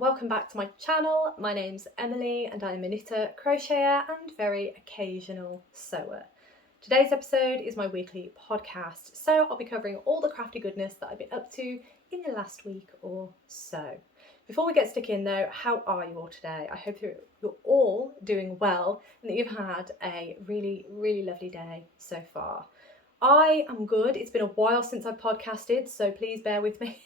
welcome back to my channel. My name's Emily and I'm a knitter, crocheter and very occasional sewer. Today's episode is my weekly podcast, so I'll be covering all the crafty goodness that I've been up to in the last week or so. Before we get stuck in though, how are you all today? I hope you're all doing well and that you've had a really lovely day so far. I am good. It's been a while since I've podcasted, so please bear with me.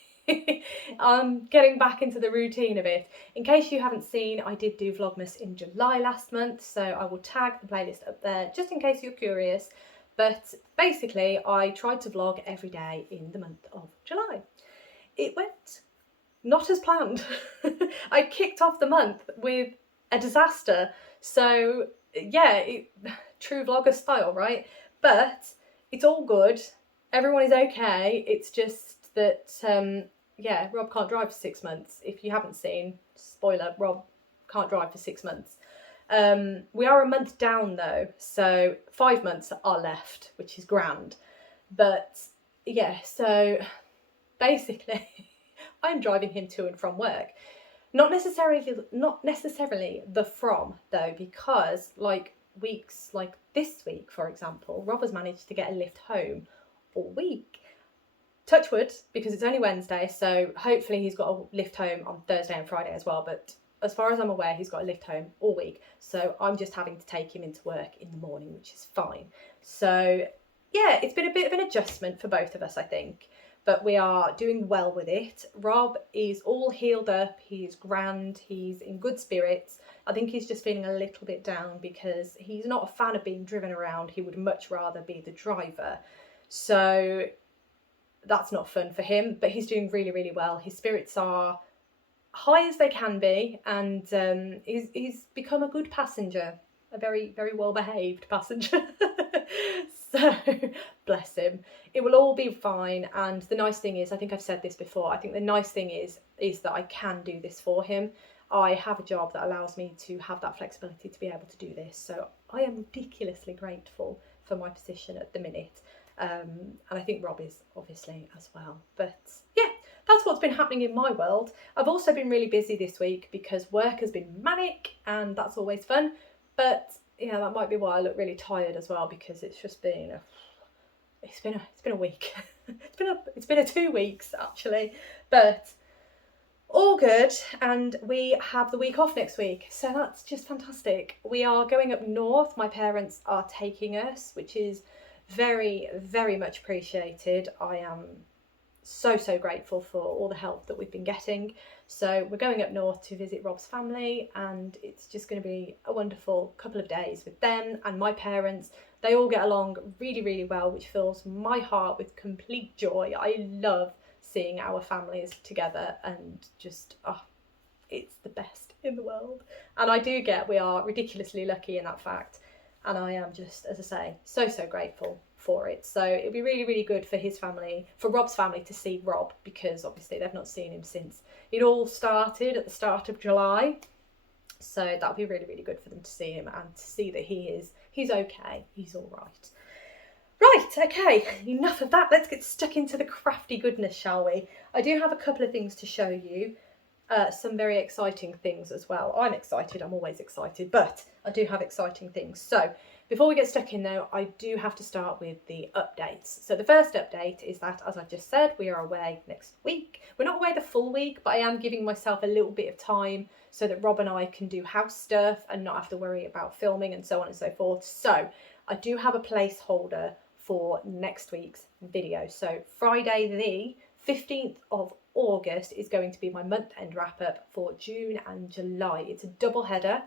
I'm getting back into the routine a bit. In case you haven't seen, I did do Vlogmas in July last month, so I will tag the playlist up there just in case you're curious. But basically, I tried to vlog every day in the month of July. It went not as planned. I kicked off the month with a disaster. So yeah, true vlogger style, right? But it's all good. Everyone is okay. It's just that yeah, Rob can't drive for 6 months. If you haven't seen, spoiler, Rob can't drive for 6 months. We are a month down though, so 5 months are left, which is grand. But yeah, so basically I'm driving him to and from work. Not necessarily the from though, because like weeks like this week, for example, Rob has managed to get a lift home all week. Touch wood, because it's only Wednesday, so hopefully he's got a lift home on Thursday and Friday as well, but as far as I'm aware, he's got a lift home all week, so I'm just having to take him into work in the morning, which is fine. So yeah, it's been a bit of an adjustment for both of us, I think, but we are doing well with it. Rob is all healed up, he's grand, he's in good spirits. I think he's just feeling a little bit down because he's not a fan of being driven around. He would much rather be the driver. So that's not fun for him, but he's doing really well. His spirits are high as they can be, and he's become a good passenger, a very well behaved passenger. So bless him. It will all be fine, and the nice thing is, I think I've said this before, I think the nice thing is that I can do this for him. I have a job that allows me to have that flexibility to be able to do this, so I am ridiculously grateful for my position at the minute. And I think Rob is obviously as well. But yeah, that's what's been happening in my world. I've also been really busy this week because work has been manic, and that's always fun. But yeah, that might be why I look really tired as well, because it's just been it's been a week. it's been a 2 weeks actually, but all good. And we have the week off next week, so that's just fantastic. We are going up north. My parents are taking us, which is very much appreciated. I am so grateful for all the help that we've been getting. So we're going up north to visit Rob's family, and it's just going to be a wonderful couple of days with them and my parents. They all get along really well, which fills my heart with complete joy. I love seeing our families together, and just it's the best in the world. And we are ridiculously lucky in that fact. And I am just, as I say, so grateful for it. So it'd be really good for his family, for Rob's family, to see Rob, because obviously they've not seen him since it all started at the start of July. So that'll be really good for them to see him and to see that he's okay, he's all right. Right, okay, enough of that. Let's get stuck into the crafty goodness, shall we? I do have a couple of things to show you. Some very exciting things as well. I'm excited, I'm always excited, but I do have exciting things. So before we get stuck in though, I do have to start with the updates. So the first update is that, as I've just said, we are away next week. We're not away the full week, but I am giving myself a little bit of time so that Rob and I can do house stuff and not have to worry about filming and so on and so forth. So I do have a placeholder for next week's video. So Friday the 15th of August is going to be my month-end wrap-up for June and July. It's a double header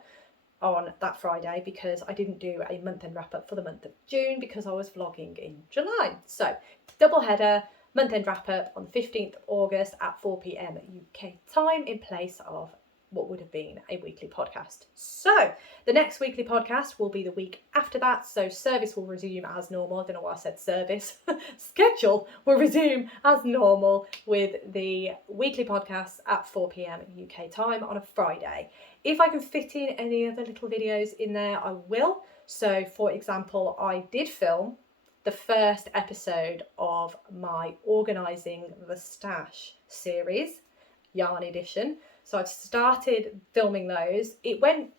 on that Friday because I didn't do a month-end wrap-up for the month of June because I was vlogging in July. So double header, month-end wrap-up on the 15th of August at 4 p.m. UK time in place of what would have been a weekly podcast. So the next weekly podcast will be the week after that, so service will resume as normal. I don't know why I said service. Schedule will resume as normal with the weekly podcasts at 4 p.m. UK time on a Friday. If I can fit in any other little videos in there, I will. So for example, I did film the first episode of my Organising the Stash series, Yarn Edition. So I've started filming those. It went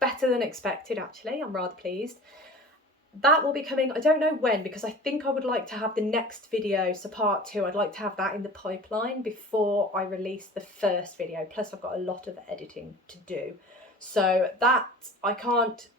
better than expected, actually. I'm rather pleased. That will be coming, I don't know when, because I think I would like to have the next video, so part 2, I'd like to have that in the pipeline before I release the first video. Plus I've got a lot of editing to do. So that, I can't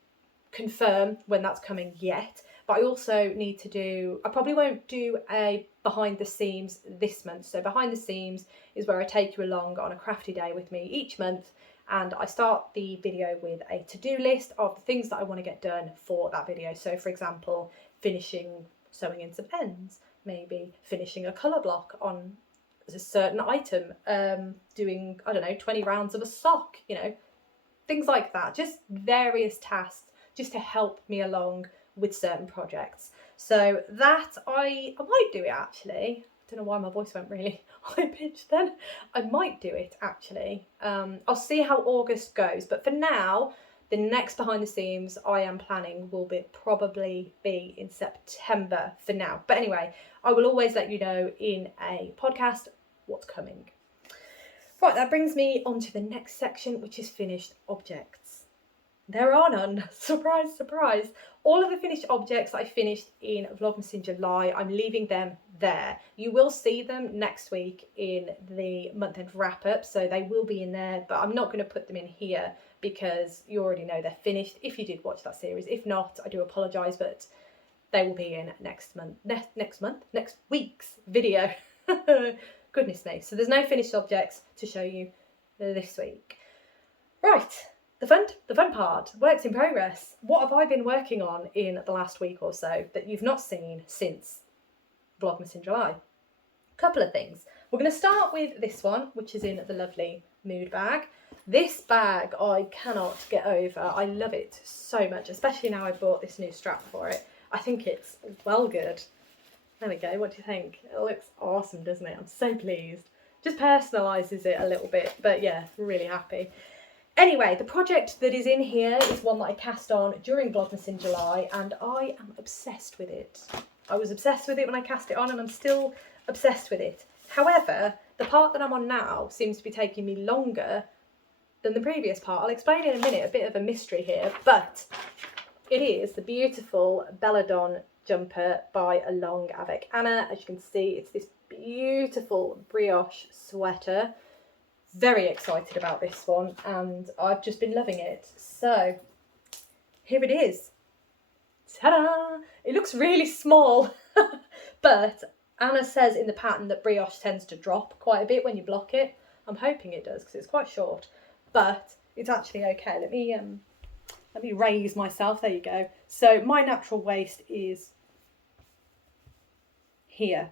confirm when that's coming yet, but I also need to do, I probably won't do a behind the seams this month. So behind the seams is where I take you along on a crafty day with me each month, and I start the video with a to-do list of the things that I want to get done for that video. So for example, finishing sewing in some ends, maybe finishing a colour block on a certain item, doing, I don't know, 20 rounds of a sock, you know, things like that, just various tasks just to help me along with certain projects. So that I might do it actually. I don't know why my voice went really high pitched then. I might do it actually. I'll see how August goes, but for now, the next behind the seams I am planning will probably be in September for now. But anyway, I will always let you know in a podcast what's coming. Right, that brings me on to the next section, which is finished objects. There are none. Surprise, surprise. All of the finished objects that I finished in Vlogmas in July, I'm leaving them there. You will see them next week in the month-end wrap-up, so they will be in there, but I'm not going to put them in here because you already know they're finished if you did watch that series. If not, I do apologise, but they will be in next week's video. Goodness me. So there's no finished objects to show you this week. Right. The fun part, works in progress. What have I been working on in the last week or so that you've not seen since Vlogmas in July? A couple of things. We're going to start with this one, which is in the lovely mood bag. This bag I cannot get over. I love it so much, especially now I've bought this new strap for it. I think it's well good. There we go, what do you think? It looks awesome, doesn't it? I'm so pleased. Just personalises it a little bit, but yeah, really happy. Anyway, the project that is in here is one that I cast on during Vlogmas in July, and I am obsessed with it. I was obsessed with it when I cast it on, and I'm still obsessed with it. However, the part that I'm on now seems to be taking me longer than the previous part. I'll explain in a minute, a bit of a mystery here, but it is the beautiful Belledonne jumper by Along Avec Anna. As you can see, it's this beautiful brioche sweater. Very excited about this one, and I've just been loving it. So here it is. Ta-da! It looks really small, but Anna says in the pattern that brioche tends to drop quite a bit when you block it. I'm hoping it does because it's quite short, but it's actually okay. Let me raise myself. There you go. So my natural waist is here.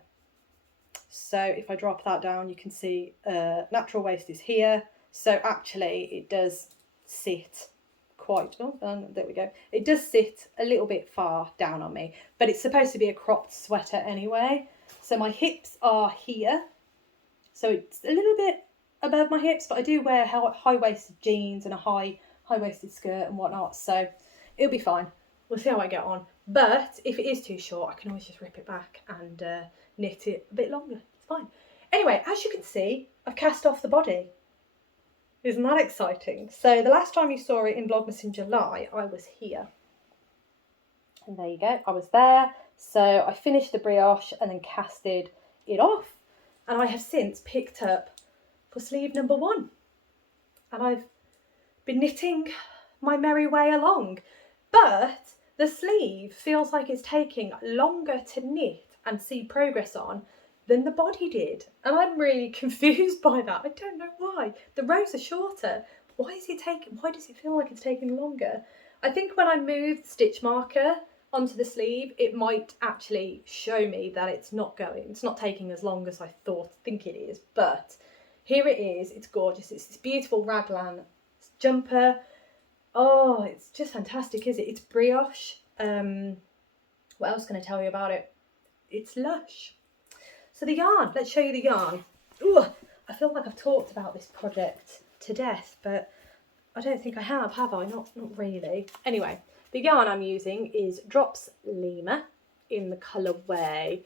So if I drop that down, you can see natural waist is here. So actually it does sit quite, there we go. It does sit a little bit far down on me, but it's supposed to be a cropped sweater anyway. So my hips are here. So it's a little bit above my hips, but I do wear high-waisted jeans and a high-waisted skirt and whatnot. So it'll be fine. We'll see how I get on. But if it is too short, I can always just rip it back and knit it a bit longer. It's fine. Anyway, as you can see, I've cast off the body. Isn't that exciting? So the last time you saw it in Vlogmas in July, I was here. And there you go, I was there. So I finished the brioche and then casted it off. And I have since picked up for sleeve number 1. And I've been knitting my merry way along. But the sleeve feels like it's taking longer to knit and see progress on than the body did. And I'm really confused by that. I don't know why. The rows are shorter. Why does it feel like it's taking longer? I think when I move the stitch marker onto the sleeve, it might actually show me that it's not taking as long as I think it is. But here it is. It's gorgeous. It's this beautiful raglan jumper. Oh, it's just fantastic, is it? It's brioche. What else can I tell you about it? It's lush. So the yarn, let's show you the yarn. Ooh, I feel like I've talked about this project to death, but I don't think I have I? Not really. Anyway, the yarn I'm using is Drops Lima in the colourway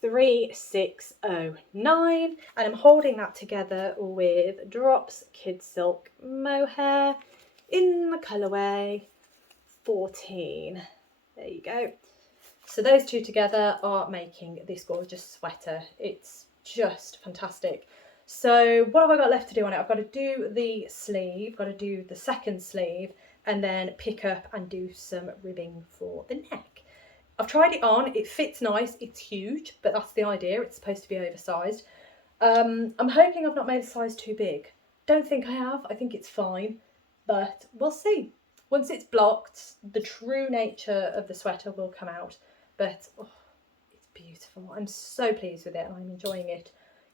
3609, and I'm holding that together with Drops Kid Silk Mohair in the colourway 14. There you go. So those two together are making this gorgeous sweater. It's just fantastic. So what have I got left to do on it? I've got to do the sleeve, got to do the second sleeve, and then pick up and do some ribbing for the neck. I've tried it on, it fits nice, it's huge, but that's the idea, it's supposed to be oversized. I'm hoping I've not made a size too big. Don't think I have, I think it's fine, but we'll see. Once it's blocked, the true nature of the sweater will come out, but oh, it's beautiful. I'm so pleased with it and I'm enjoying it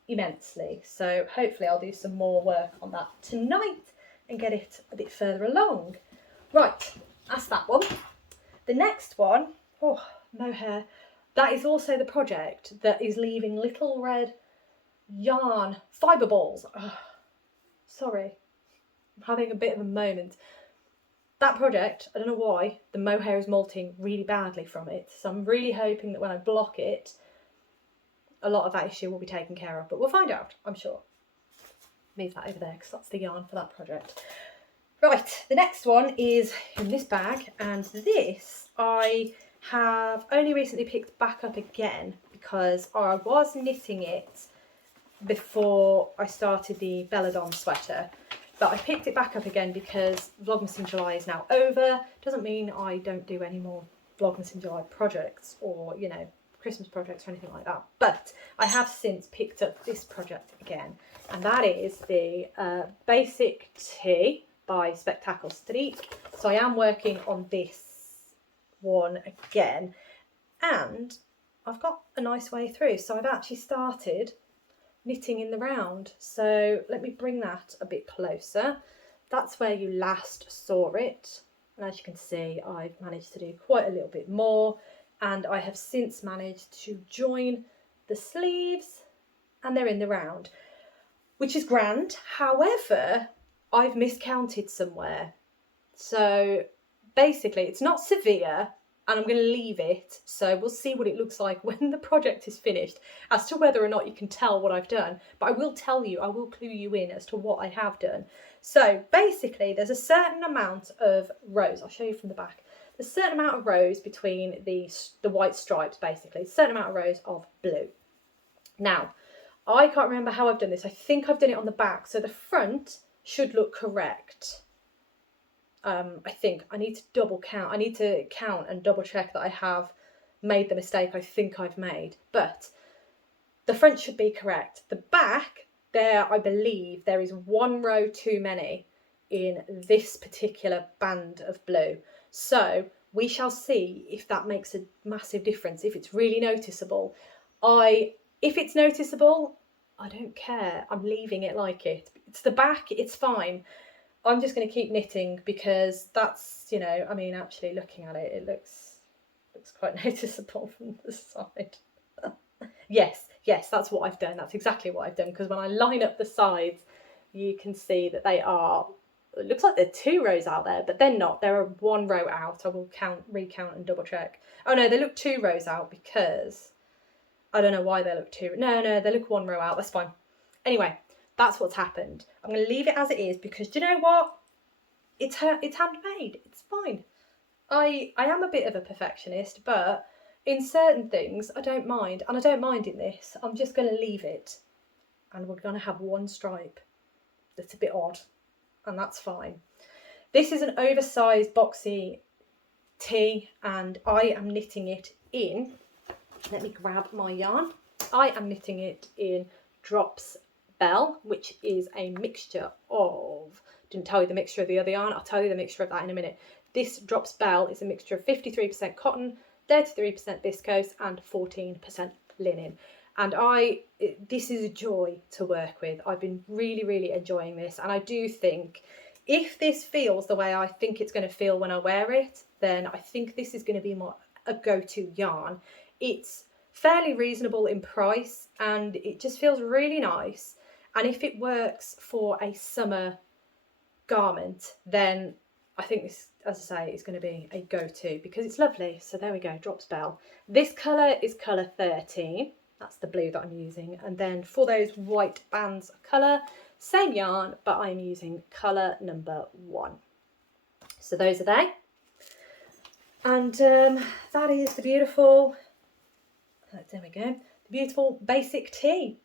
immensely. So hopefully I'll do some more work on that tonight and get it a bit further along. Right, that's that one. The next one, oh, mohair. That is also the project that is leaving little red yarn fibre balls. Oh, sorry, I'm having a bit of a moment. That project, I don't know why, the mohair is molting really badly from it. So I'm really hoping that when I block it, a lot of that issue will be taken care of. But we'll find out, I'm sure. Move that over there because that's the yarn for that project. Right, the next one is in this bag, and this I have only recently picked back up again because I was knitting it before I started the Belledonne sweater, but I picked it back up again because Vlogmas in July is now over. Doesn't mean I don't do any more Vlogmas in July projects or, you know, Christmas projects or anything like that, but I have since picked up this project again, and that is the Basic Tee by Spectacle Streak. So I am working on this one again, and I've got a nice way through. So I've actually started knitting in the round. So let me bring that a bit closer. That's where you last saw it. And as you can see, I've managed to do quite a little bit more. And I have since managed to join the sleeves and they're in the round, which is grand. However, I've miscounted somewhere. So basically it's not severe and I'm going to leave it. So we'll see what it looks like when the project is finished as to whether or not you can tell what I've done. But I will tell you, I will clue you in as to what I have done. So basically there's a certain amount of rows. I'll show you from the back. There's a certain amount of rows between the white stripes, basically. A certain amount of rows of blue. Now, I can't remember how I've done this. I think I've done it on the back. So the front should look correct. I think I need to double count. I need to count and double check that I have made the mistake I think I've made. But the front should be correct. The back, there, I believe there is one row too many in this particular band of blue. So we shall see if that makes a massive difference, if it's really noticeable. If it's noticeable, I don't care. I'm leaving it like it. It's the back, it's fine. I'm just going to keep knitting because that's, you know, I mean, actually looking at it, it looks quite noticeable from the side. Yes, that's what I've done. That's exactly what I've done, because when I line up the sides, you can see that they are, it looks like there are 2 rows out there, but they're not. There are 1 row out. I will recount and double check. Oh no, they look 2 rows out because I don't know why they look 2. No, they look 1 row out. That's fine. Anyway, that's what's happened. I'm going to leave it as it is because, do you know what? It's handmade. It's fine. I am a bit of a perfectionist, but in certain things I don't mind, and I don't mind in this. I'm just going to leave it, and we're going to have 1 stripe that's a bit odd, and that's fine. This is an oversized boxy tee, and I am knitting it in, let me grab my yarn. I am knitting it in Drops Bell, which is a mixture of, didn't tell you the mixture of the other yarn, I'll tell you the mixture of that in a minute. This Drops Bell is a mixture of 53% cotton, 33% viscose and 14% linen. And this is a joy to work with. I've been really enjoying this, and I do think if this feels the way I think it's going to feel when I wear it, then I think this is going to be a go-to yarn. It's fairly reasonable in price and it just feels really nice. And if it works for a summer garment, then I think this, as I say, is going to be a go-to because it's lovely. So there we go, Drops Bell. This colour is colour 13. That's the blue that I'm using. And then for those white bands of colour, same yarn, but I'm using colour number 1. So those are they. And that is the beautiful, there we go, the beautiful basic tee.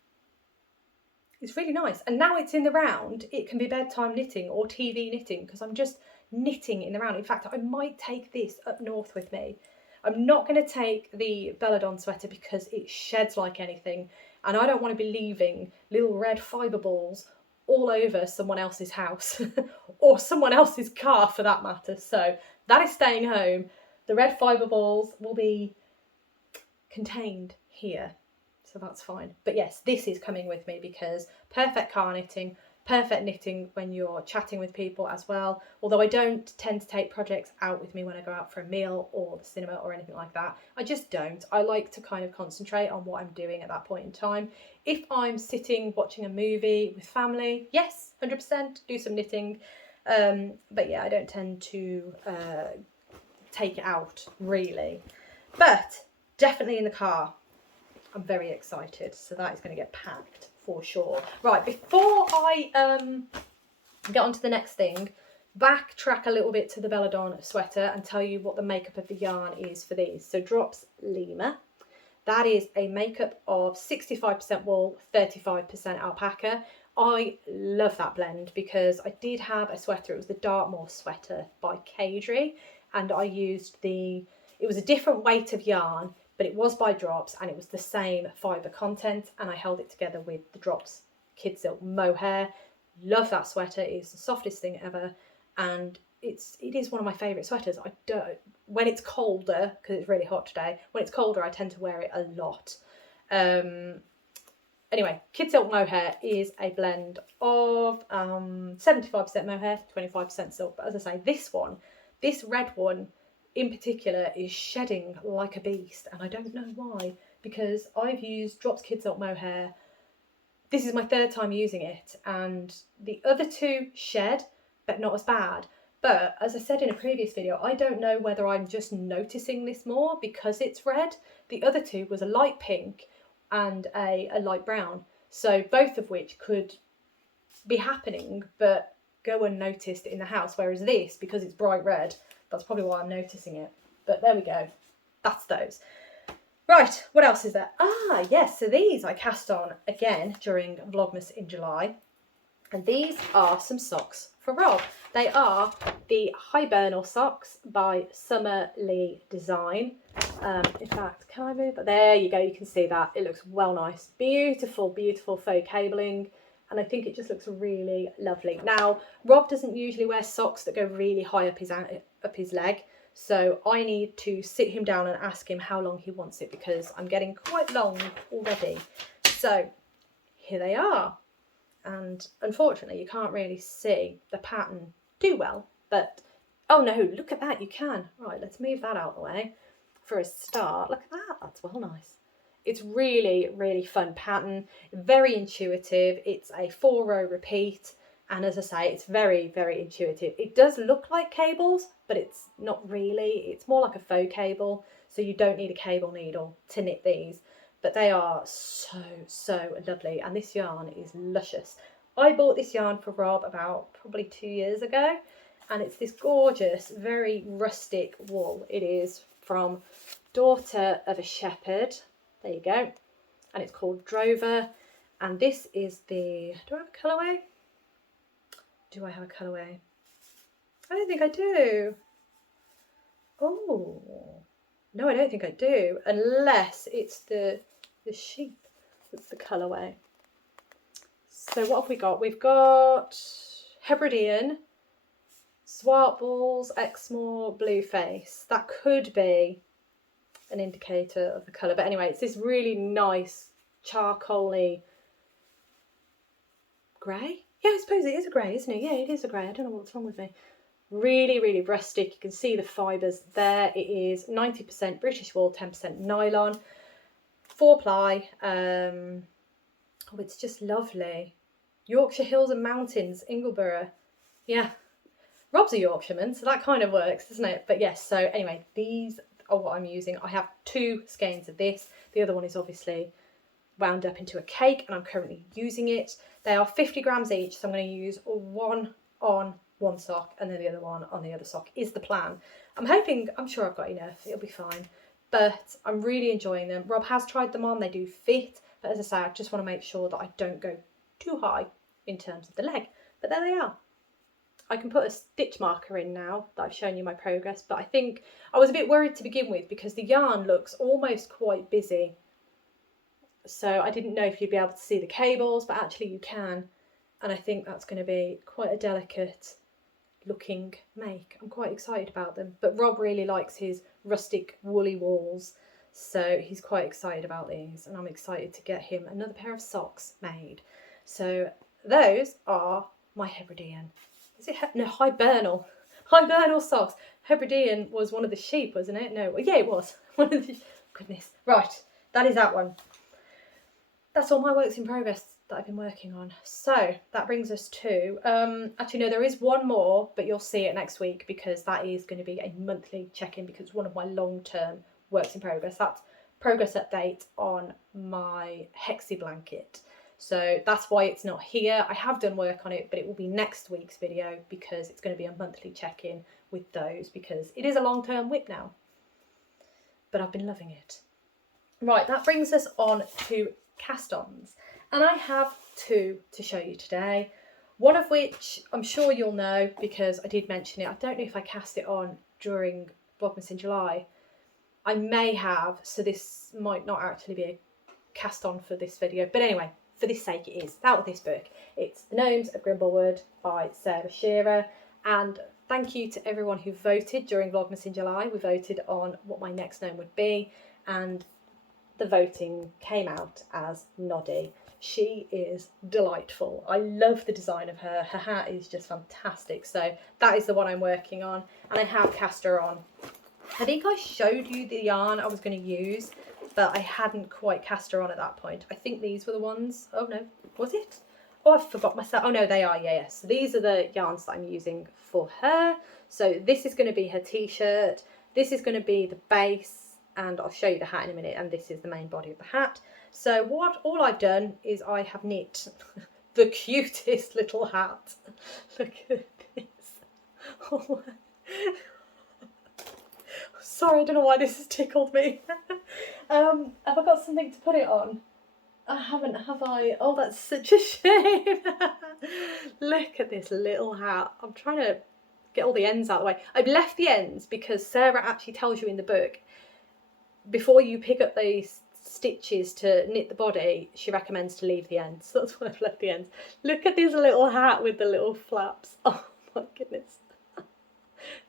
It's really nice. And now it's in the round, it can be bedtime knitting or TV knitting, because I'm just knitting in the round. In fact, I might take this up north with me. I'm not going to take the Belledonne sweater because it sheds like anything, and I don't want to be leaving little red fibre balls all over someone else's house or someone else's car for that matter. So that is staying home. The red fibre balls will be contained here, so that's fine. But yes, this is coming with me because perfect car knitting, perfect knitting when you're chatting with people as well. Although I don't tend to take projects out with me when I go out for a meal or the cinema or anything like that. I just don't. I like to kind of concentrate on what I'm doing at that point in time. If I'm sitting watching a movie with family, yes, 100% do some knitting. But yeah, I don't tend to take it out really. But definitely in the car, I'm very excited. So that is going to get packed for sure. Right, before I get on to the next thing, backtrack a little bit to the Belledonne sweater and tell you what the makeup of the yarn is for these. So Drops Lemur, that is a makeup of 65% wool, 35% alpaca. I love that blend because I did have a sweater, it was the Dartmoor sweater by Cadry, and I used it was a different weight of yarn, but it was by Drops and it was the same fibre content, and I held it together with the Drops Kid Silk Mohair. Love that sweater, it's the softest thing ever, and it is one of my favourite sweaters. When it's colder, because it's really hot today, when it's colder I tend to wear it a lot. Anyway, Kid Silk Mohair is a blend of 75% mohair, 25% silk, but as I say, this red one in particular is shedding like a beast, and I don't know why, because I've used Drops Kid Silk Mohair. This is my 3rd time using it, and the other 2 shed, but not as bad. But as I said in a previous video, I don't know whether I'm just noticing this more because it's red. The other 2 was a light pink and a light brown, so both of which could be happening but go unnoticed in the house, whereas this, because it's bright red, that's probably why I'm noticing it. But there we go. That's those. Right, what else is there? Ah, yes, so these I cast on again during Vlogmas in July. And these are some socks for Rob. They are the Hibernal Socks by Summer Lee Design. In fact, can I move? There you go, you can see that. It looks well nice. Beautiful, beautiful faux cabling. And I think it just looks really lovely. Now, Rob doesn't usually wear socks that go really high up his leg. So I need to sit him down and ask him how long he wants it, because I'm getting quite long already. So here they are. And unfortunately, you can't really see the pattern too well. But, oh no, look at that, you can. Right, let's move that out of the way for a start. Look at that, that's well nice. It's really, really fun pattern, very intuitive. It's a 4-row repeat, and as I say, it's very, very intuitive. It does look like cables, but it's not really. It's more like a faux cable, so you don't need a cable needle to knit these. But they are so, so lovely, and this yarn is luscious. I bought this yarn for Rob about probably 2 years ago, and it's this gorgeous, very rustic wool. It is from Daughter of a Shepherd. There you go. And it's called Drover. And this is the... Do I have a colourway? Do I have a colourway? I don't think I do. Oh. No, I don't think I do. Unless it's the sheep that's the colourway. So what have we got? We've got Hebridean, Swart Balls, Exmoor, Blueface. That could be an indicator of the colour, but anyway, it's this really nice charcoaly grey. Yeah, I suppose it is a grey, isn't it? Yeah, it is a grey. I don't know what's wrong with me. Really, really rustic. You can see the fibres there. It is 90% British wool, 10% nylon, 4-ply. Oh, it's just lovely. Yorkshire Hills and Mountains, Ingleborough. Yeah, Rob's a Yorkshireman, so that kind of works, doesn't it? But yes, so anyway, these are what I'm using. I have 2 skeins of this. The other one is obviously wound up into a cake, and I'm currently using it. They are 50 grams each, so I'm going to use one on one sock and then the other one on the other sock is the plan. I'm sure I've got enough, it'll be fine, but I'm really enjoying them. Rob has tried them on, they do fit, but as I say, I just want to make sure that I don't go too high in terms of the leg. But there they are. I can put a stitch marker in now that I've shown you my progress, but I think I was a bit worried to begin with because the yarn looks almost quite busy. So I didn't know if you'd be able to see the cables, but actually you can. And I think that's going to be quite a delicate looking make. I'm quite excited about them. But Rob really likes his rustic woolly walls, so he's quite excited about these, and I'm excited to get him another pair of socks made. So those are my Hebridean. Is it no, Hibernal socks. Hebridean was one of the sheep, wasn't it? No, yeah, it was. One of the goodness. Right, that is that one. That's all my works in progress that I've been working on. So that brings us to, actually no, there is one more, but you'll see it next week because that is going to be a monthly check-in because it's one of my long-term works in progress. That's progress update on my Hexie blanket. So that's why it's not here. I have done work on it, but it will be next week's video because it's going to be a monthly check-in with those because it is a long-term whip now. But I've been loving it. Right, that brings us on to cast-ons, and I have two to show you today, one of which I'm sure you'll know because I did mention it. I don't know if I cast it on during Vlogmas in July. I may have, so this might not actually be a cast on for this video, but anyway, for this sake it is. Out of this book, it's The Gnomes of Grimblewood by Sarah Shearer, and thank you to everyone who voted during Vlogmas in July. We voted on what my next gnome would be, and the voting came out as Gnoddy. She is delightful. I love the design of her. Her hat is just fantastic. So that is the one I'm working on, and I have cast her on. I think I showed you the yarn I was going to use, but I hadn't quite cast her on at that point. I think these were the ones. Oh no, was it? Oh, I forgot myself. Oh no, they are, yeah, yes. So these are the yarns that I'm using for her. So this is going to be her t-shirt. This is going to be the base, and I'll show you the hat in a minute, and this is the main body of the hat. So all I've done is I have knit the cutest little hat. Look at this. Oh, sorry, I don't know why this has tickled me. Have I got something to put it on? I haven't, have I? Oh, that's such a shame. Look at this little hat. I'm trying to get all the ends out of the way. I've left the ends because Sarah actually tells you in the book, before you pick up these stitches to knit the body, she recommends to leave the ends. So that's why I've left the ends. Look at this little hat with the little flaps. Oh my goodness.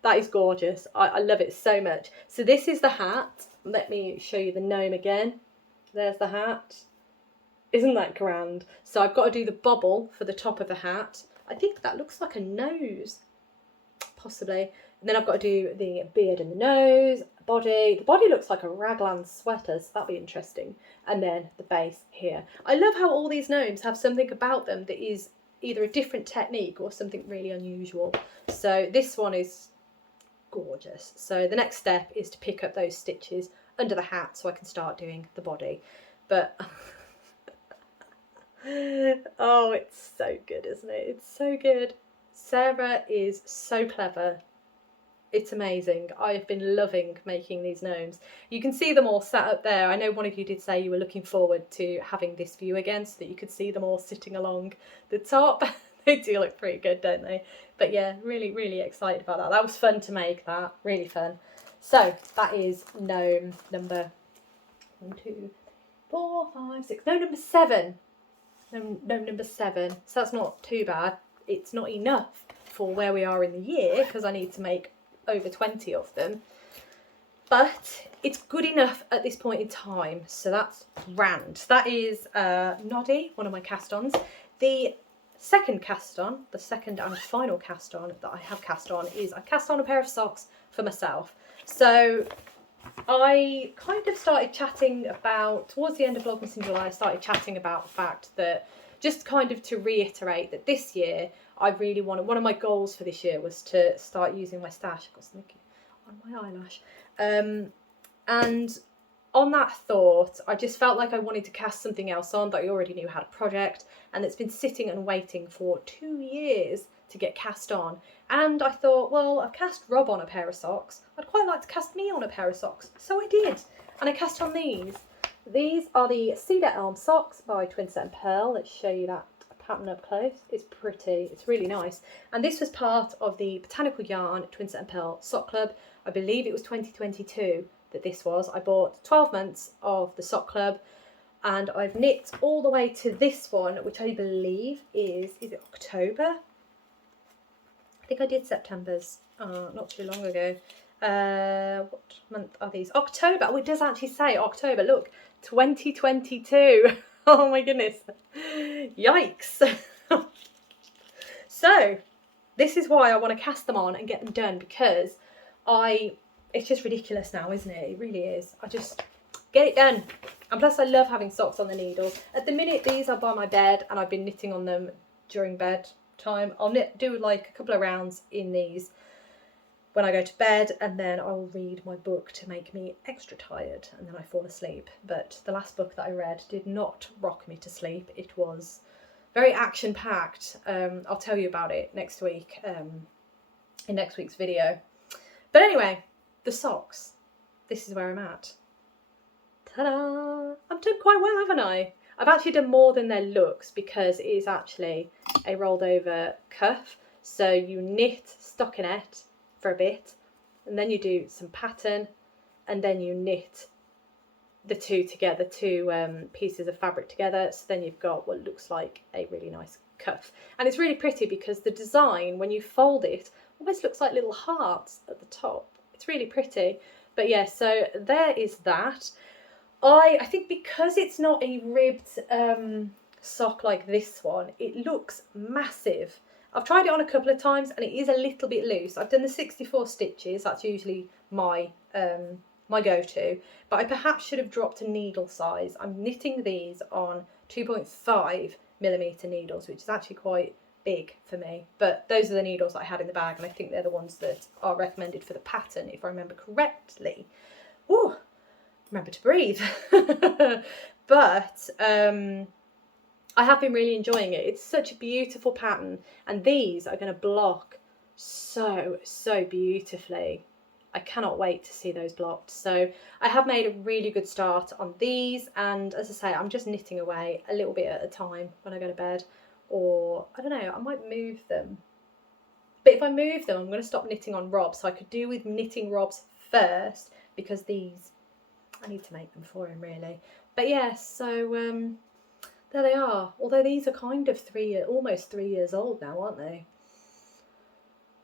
That is gorgeous. I love it so much. So this is the hat. Let me show you the gnome again. There's the hat. Isn't that grand? So I've got to do the bobble for the top of the hat. I think that looks like a nose, possibly. And then I've got to do the beard and the nose, body. The body looks like a raglan sweater, so that'll be interesting. And then the base here. I love how all these gnomes have something about them that is either a different technique or something really unusual. So this one is gorgeous. So the next step is to pick up those stitches under the hat so I can start doing the body. But oh, it's so good, isn't it? It's so good. Sarah is so clever. It's amazing. I have been loving making these gnomes. You can see them all sat up there. I know one of you did say you were looking forward to having this view again so that you could see them all sitting along the top. They do look pretty good, don't they? But yeah, really, really excited about that. That was fun to make, that. Really fun. So that is gnome number 1, 2, 4, 5, 6. No, number 7. Gnome number 7. So that's not too bad. It's not enough for where we are in the year because I need to make over 20 of them, but it's good enough at this point in time, so that's grand. That is Gnoddy, one of my cast-ons. The second cast-on, the second and final cast-on that I have cast on is I cast on a pair of socks for myself. So I kind of started chatting about, towards the end of Vlogmas in July, I started chatting about the fact that, just kind of to reiterate that this year I really wanted, one of my goals for this year was to start using my stash. I've got something on my eyelash. And on that thought, I just felt like I wanted to cast something else on that I already knew had a project, and it's been sitting and waiting for 2 years to get cast on. And I thought, well, I've cast Rob on a pair of socks. I'd quite like to cast me on a pair of socks. So I did. And I cast on these. These are the Cedar Elm Socks by Twinset and Pearl. Let's show you that pattern up close. It's pretty. It's really nice. And this was part of the Botanical Yarn Twinset and Pearl Sock Club. I believe it was 2022 that this was. I bought 12 months of the Sock Club, and I've knit all the way to this one, which I believe is it October? I think I did September's not too long ago. What month are these? October. Oh, it does actually say October. Look, 2022. Oh my goodness. Yikes. So this is why I want to cast them on and get them done, because it's just ridiculous now, isn't it? It really is. I just get it done. And plus I love having socks on the needles. At the minute, these are by my bed and I've been knitting on them during bed time. I'll do like a couple of rounds in these when I go to bed, and then I'll read my book to make me extra tired, and then I fall asleep. But the last book that I read did not rock me to sleep. It was very action-packed. I'll tell you about it next week, in next week's video. But anyway, the socks. This is where I'm at. Ta-da! I've done quite well, haven't I? I've actually done more than their looks, because it is actually a rolled over cuff. So you knit stockinette for a bit, and then you do some pattern, and then you knit the two together, two pieces of fabric together. So then you've got what looks like a really nice cuff. And it's really pretty because the design, when you fold it, almost looks like little hearts at the top. It's really pretty. But yeah, so there is that. I think because it's not a ribbed sock like this one, it looks massive. I've tried it on a couple of times and it is a little bit loose. I've done the 64 stitches. That's usually my my go-to. But I perhaps should have dropped a needle size. I'm knitting these on 2.5mm needles, which is actually quite big for me. But those are the needles that I had in the bag, and I think they're the ones that are recommended for the pattern, if I remember correctly. Ooh, remember to breathe. But I have been really enjoying it. It's such a beautiful pattern, and these are going to block so beautifully. I cannot wait to see those blocked. So I have made a really good start on these, and as I say, I'm just knitting away a little bit at a time when I go to bed, or I don't know, I might move them. But if I move them, I'm going to stop knitting on Rob, so I could do with knitting Rob's first, because these, I need to make them for him really. But yeah, so there they are. Although these are kind of almost 3 years old now, aren't they?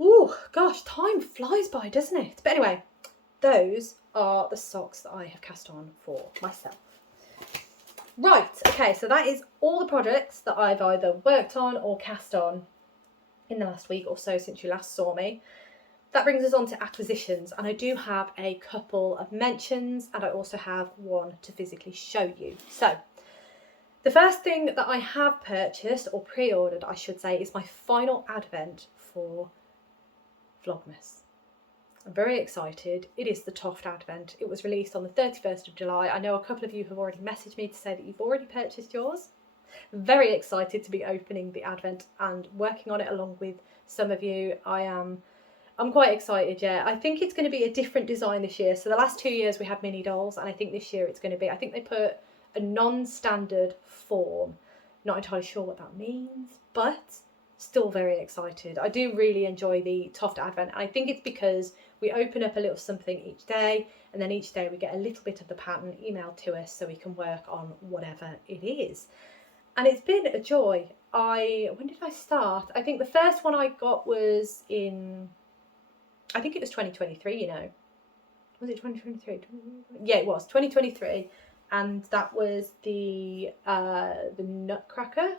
Ooh, gosh, time flies by, doesn't it? But anyway, those are the socks that I have cast on for myself. Right, okay, so that is all the projects that I've either worked on or cast on in the last week or so since you last saw me. That brings us on to acquisitions, and I do have a couple of mentions, and I also have one to physically show you. So the first thing that I have purchased, or pre-ordered I should say, is my final advent for Vlogmas. I'm very excited. It is the Toft Advent. It was released on the 31st of July. I know a couple of you have already messaged me to say that you've already purchased yours. I'm very excited to be opening the Advent and working on it along with some of you. I'm quite excited, yeah. I think it's going to be a different design this year. So the last 2 years we had mini dolls, and I think this year it's going to be, I think they put a non-standard form. Not entirely sure what that means, but still very excited. I do really enjoy the Toft Advent, and I think it's because we open up a little something each day, and then each day we get a little bit of the pattern emailed to us so we can work on whatever it is. And it's been a joy. When did I start? I think the first one I got was in, I think it was 2023, you know. Was it 2023? Yeah, it was 2023. And that was the Nutcracker.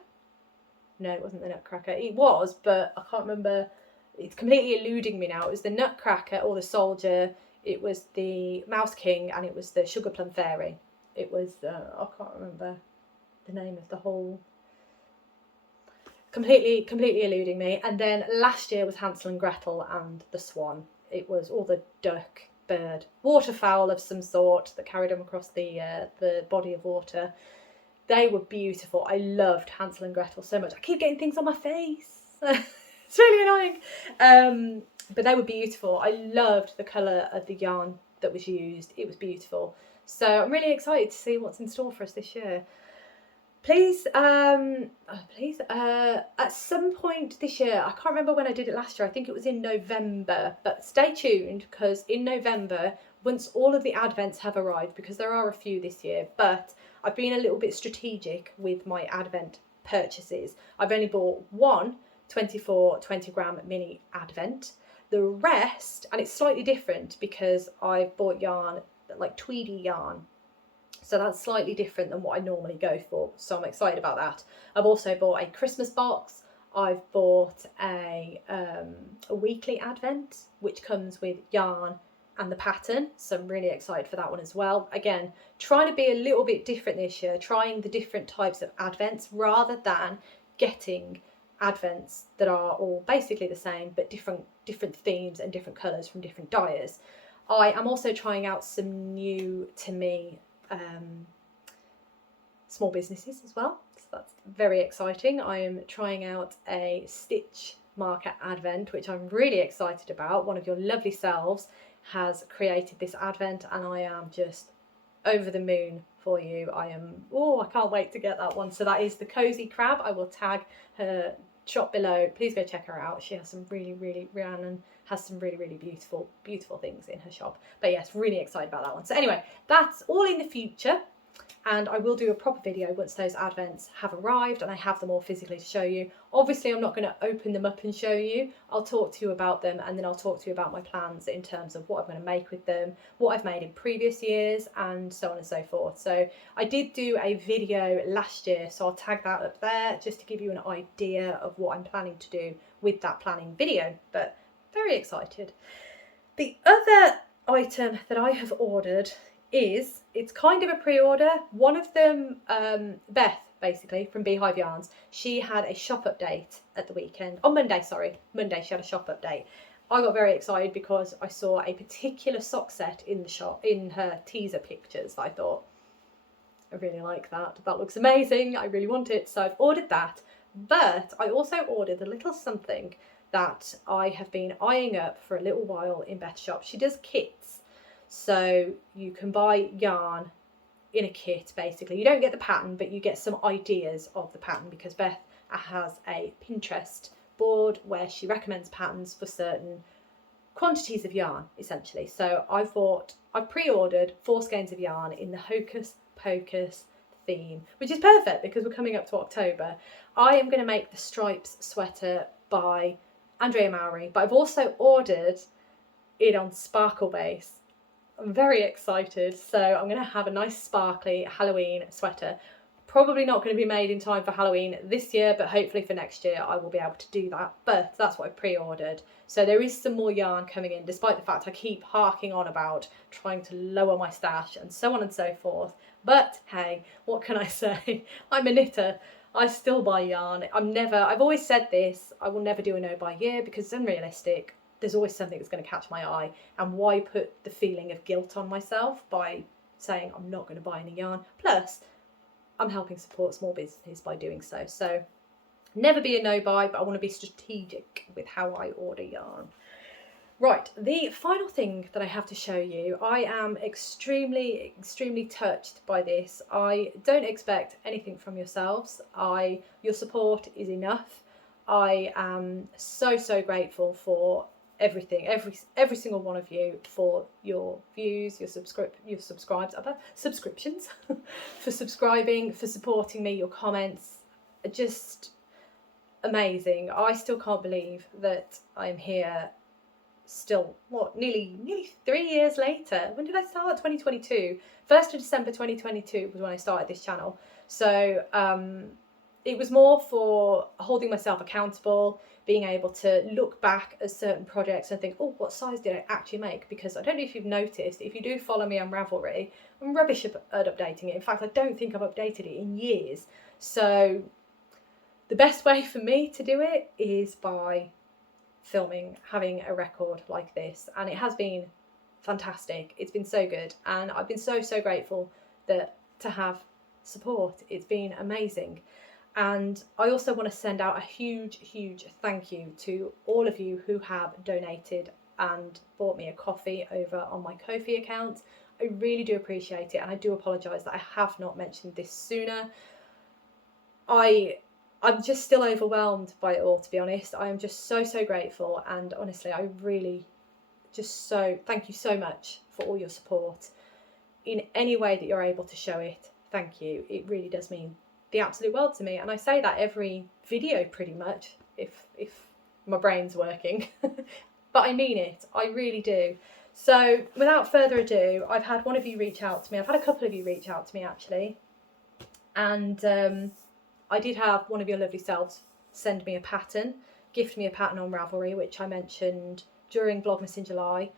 No, it wasn't the Nutcracker. It was, but I can't remember. It's completely eluding me now. It was the Nutcracker or the Soldier. It was the Mouse King, and it was the Sugar Plum Fairy. It was, I can't remember the name of the whole. Completely eluding me. And then last year was Hansel and Gretel and the Swan. It was all the duck bird, waterfowl of some sort that carried them across the body of water. They were beautiful. I loved Hansel and Gretel so much. I keep getting things on my face. It's really annoying. But they were beautiful. I loved the colour of the yarn that was used. It was beautiful. So I'm really excited to see what's in store for us this year. Please, at some point this year, I can't remember when I did it last year, I think it was in November, but stay tuned, because in November, once all of the advents have arrived, because there are a few this year, but I've been a little bit strategic with my advent purchases. I've only bought one 24 20 gram mini advent. The rest, and it's slightly different because I've bought yarn, like tweedy yarn, so that's slightly different than what I normally go for, so I'm excited about that. I've also bought a Christmas box. I've bought a weekly advent, which comes with yarn and the pattern, so I'm really excited for that one as well. Again, trying to be a little bit different this year, trying the different types of advents rather than getting advents that are all basically the same but different themes and different colours from different dyers. I am also trying out some new to me small businesses as well, so that's very exciting. I am trying out a stitch marker advent, which I'm really excited about. One of your lovely selves has created this advent and I am just over the moon for you. I can't wait to get that one. So that is the Cozy Crab. I will tag her shop below. Please go check her out. She has some Rhiannon has some really beautiful things in her shop. But yes, really excited about that one. So anyway, that's all in the future, and I will do a proper video once those advents have arrived and I have them all physically to show you. Obviously I'm not going to open them up and show you. I'll talk to you about them, and then I'll talk to you about my plans in terms of what I'm going to make with them, what I've made in previous years, and so on and so forth. So I did do a video last year, so I'll tag that up there just to give you an idea of what I'm planning to do with that planning video. But very excited. The other item that I have ordered is, it's kind of a pre-order. One of them, Beth, basically, from Beehive Yarns, she had a shop update at the weekend. On Monday, she had a shop update. I got very excited because I saw a particular sock set in the shop, in her teaser pictures. I thought, I really like that. That looks amazing. I really want it. So I've ordered that. But I also ordered a little something that I have been eyeing up for a little while in Beth's shop. She does kits, so you can buy yarn in a kit basically. You don't get the pattern, but you get some ideas of the pattern, because Beth has a Pinterest board where she recommends patterns for certain quantities of yarn essentially. So I've pre-ordered 4 skeins of yarn in the Hocus Pocus theme, which is perfect because we're coming up to October. I am going to make the stripes sweater by Andrea Mowry, but I've also ordered it on sparkle base. I'm very excited. So I'm going to have a nice sparkly Halloween sweater. Probably not going to be made in time for Halloween this year, but hopefully for next year I will be able to do that. But that's what I pre-ordered. So there is some more yarn coming in, despite the fact I keep harking on about trying to lower my stash and so on and so forth. But hey, what can I say? I'm a knitter. I still buy yarn. I've always said this, I will never do a no buy year because it's unrealistic. There's always something that's going to catch my eye, and why put the feeling of guilt on myself by saying I'm not going to buy any yarn. Plus, I'm helping support small businesses by doing so. So never be a no buy, but I want to be strategic with how I order yarn. Right, the final thing that I have to show you, I am extremely touched by this. I don't expect anything from yourselves. Your support is enough. I am so grateful for everything, every single one of you, for your views, your subscriptions, for subscribing, for supporting me, your comments, just amazing. I still can't believe that I'm here still, nearly 3 years later. When did I start? 2022. 1st of December 2022 was when I started this channel. So it was more for holding myself accountable, being able to look back at certain projects and think, oh, what size did I actually make? Because I don't know if you've noticed, if you do follow me on Ravelry, I'm rubbish at updating it. In fact, I don't think I've updated it in years. So the best way for me to do it is by filming, having a record like this. And it has been fantastic. It's been so good, and I've been so grateful that to have support. It's been amazing. And I also want to send out a huge thank you to all of you who have donated and bought me a coffee over on my Ko-fi account. I really do appreciate it, and I do apologise that I have not mentioned this sooner. I'm just still overwhelmed by it all, to be honest. I am just so grateful, and honestly, I really just thank you so much for all your support. In any way that you're able to show it, thank you. It really does mean the absolute world to me, and I say that every video pretty much, if my brain's working. But I mean it, I really do. So without further ado, I've had one of you reach out to me. I've had a couple of you reach out to me actually, and I did have one of your lovely selves send me a pattern, gift me a pattern on Ravelry, which I mentioned during Vlogmas in July.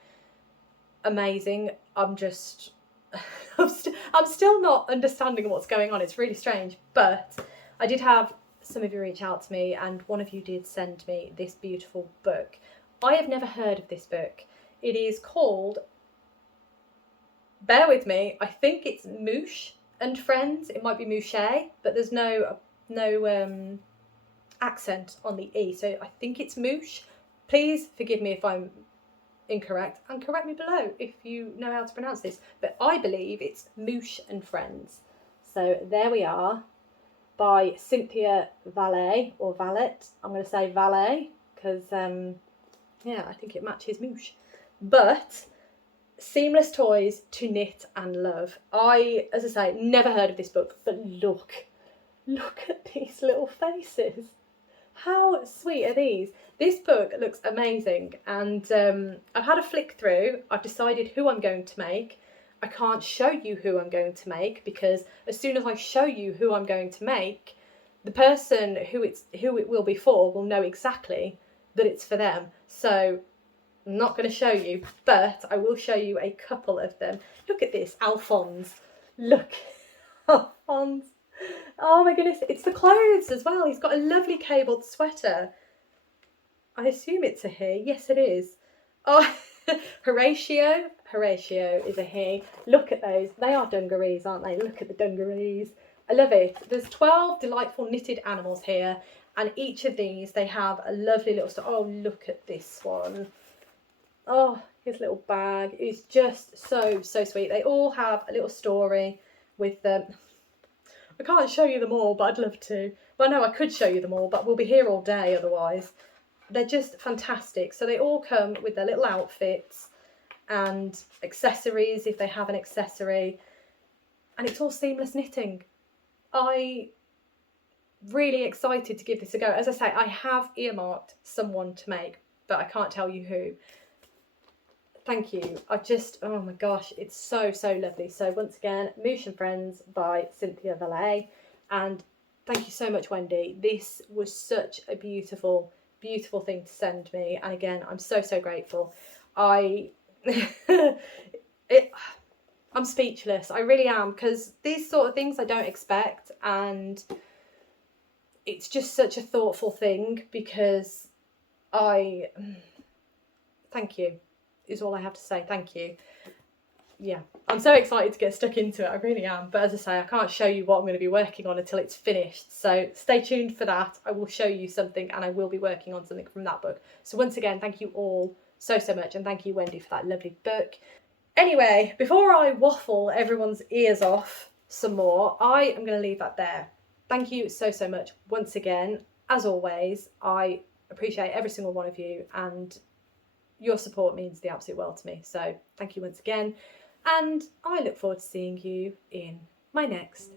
Amazing. I'm still not understanding what's going on. It's really strange, but I did have some of you reach out to me, and one of you did send me this beautiful book. I have never heard of this book. It is called, bear with me, I think it's Moosh and Friends. It might be Mouche, but there's no accent on the E, so I think it's Moosh. Please forgive me if I'm incorrect, and correct me below if you know how to pronounce this, but I believe it's Moosh and Friends. So there we are, by Cynthia Valet, or Valet. I'm going to say Valet because yeah, I think it matches Moosh. But seamless toys to knit and love. I, as I say, never heard of this book, but look at these little faces. How sweet are these? This book looks amazing, and I've had a flick through. I've decided who I'm going to make. I can't show you who I'm going to make, because as soon as I show you who I'm going to make, the person who it will be for will know exactly that it's for them. So I'm not going to show you, but I will show you a couple of them. Look at this, Alphonse. Look, Alphonse. Oh my goodness, it's the clothes as well. He's got a lovely cabled sweater. I assume it's a he. Yes, it is. Oh, Horatio is a he. Look at those. They are dungarees, aren't they? Look at the dungarees. I love it. There's 12 delightful knitted animals here, and each of these, they have a lovely little story. Oh, look at this one. Oh, his little bag is just so sweet. They all have a little story with them. I can't show you them all, but I'd love to. Well, no, I could show you them all, but we'll be here all day otherwise. They're just fantastic. So they all come with their little outfits and accessories if they have an accessory. And it's all seamless knitting. I'm really excited to give this a go. As I say, I have earmarked someone to make, but I can't tell you who. Thank you. Oh my gosh, it's so lovely. So once again, Moosh and Friends by Cynthia Valet. And thank you so much, Wendy. This was such a beautiful thing to send me. And again, I'm so grateful. I'm speechless. I really am, because these sort of things I don't expect, and it's just such a thoughtful thing, because thank you is all I have to say. Thank you. Yeah, I'm so excited to get stuck into it. I really am. But as I say, I can't show you what I'm going to be working on until it's finished. So stay tuned for that. I will show you something, and I will be working on something from that book. So once again, thank you all so much. And thank you, Wendy, for that lovely book. Anyway, before I waffle everyone's ears off some more, I am going to leave that there. Thank you so much once again. As always, I appreciate every single one of you, and your support means the absolute world to me. So thank you once again. And I look forward to seeing you in my next